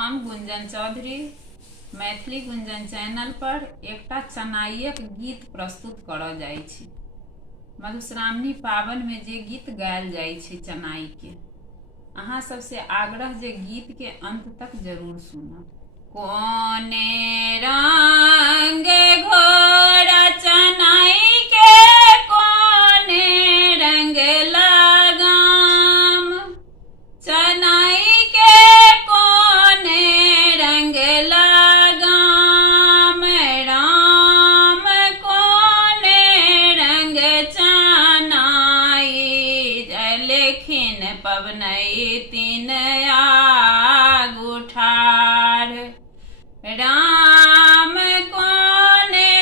हम गुंजन चौधरी मैथिली गुंजन चैनल पर एकटा चनाइयक गीत प्रस्तुत करऽ जाइ छी। मधुश्रावणी पावन में जे गीत गायल जाइ छै चनाई के, अहाँ सबसे आग्रह जे गीत के अंत तक जरूर सुनब। कोने रंग घोरा चनाई के, कोने रंग लगाम चनाई के, कोने रंग लगाम राम, कोने रंग चनाई जलखिन पवनई तीन आगु ठाढ़ राम, कोने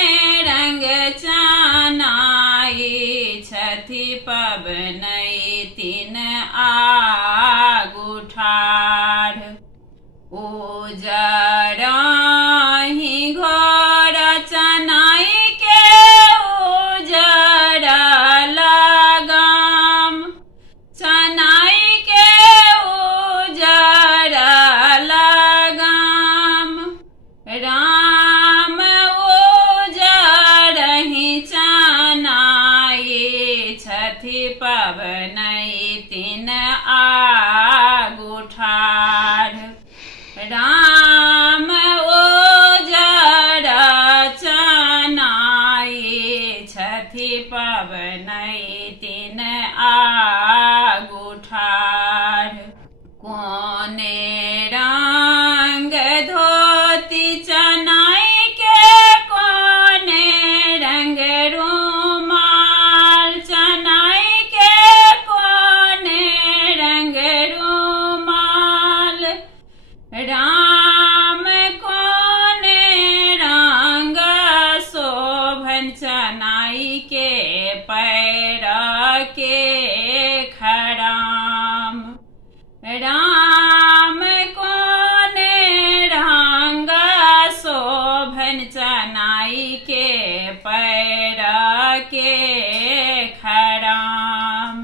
रंग चनाई छथि पवनई तीन आगु ठाढ़। उजरहि घोर चनाई के, उजर लगाम चनाई के, उजर लगाम राम, उजरहि चनाई छथि पवनई तीन आगु ठाढ़ राम, उजर चनाई छथि पवनई तीन आगु ठाढ़। कोने रंग धोती चनाई के, कोने रंग रुमाल चनाई के, कोने रंग रुमाल राम, कोने रंग शोभन चनाई के पैर के खड़ाम राम, कोने रंग शोभन चनाई के पैर के खड़ाम।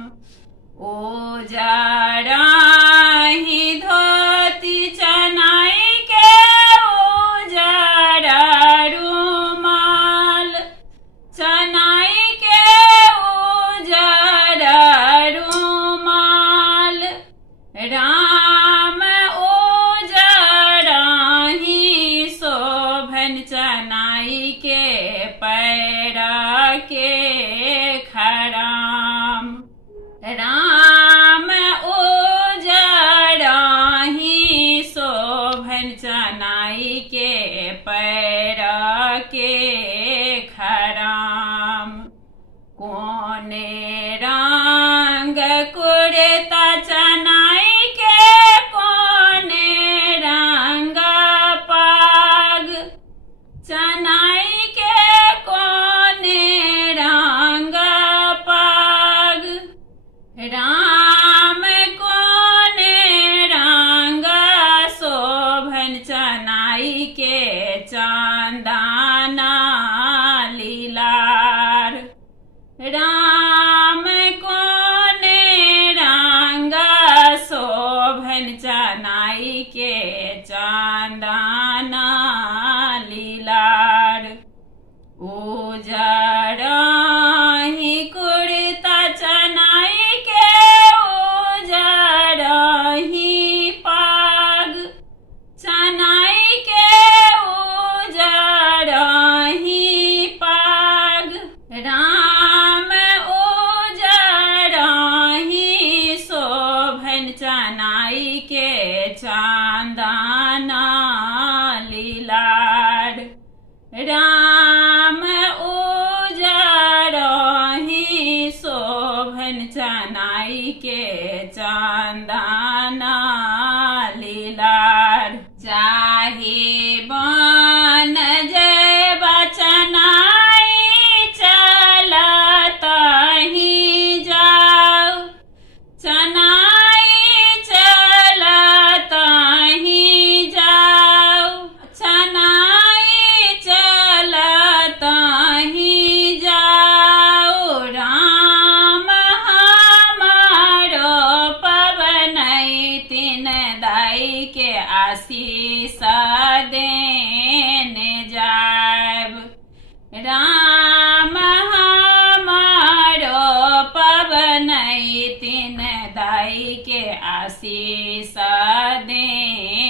उजरहि धोती चनाई के, उजर रुमाल चनाई के, उजर रुमाल राम, उजरहि शोभन चनाई के पैर के खड़ाम राम, उजरहि शोभन चनाई के पैर के खड़ाम। कोने रंग कुर्ता चनाई के, कोने रंग पाग चनाई के, कोने रंग पाग राम, कोने रंग शोभन चनाई के चंदना लीलार राम, कोने रंग शोभन चनाई के चंदना लीलार। उजरहि कुर्ता चनाई के, उजरहि पाग चनाई के, उजरहि पाग राम, उजरहि शोभन चनाई के चंदना लीलार राम, उजरहि शोभन चनाई के चंदना लीलार। चाहे बन जय चनाई चलतहि जाऊ चनाई चलतहि जाऊ आशीष देने जाब। राम हमारो पवनैतिन दाई के आशीष दे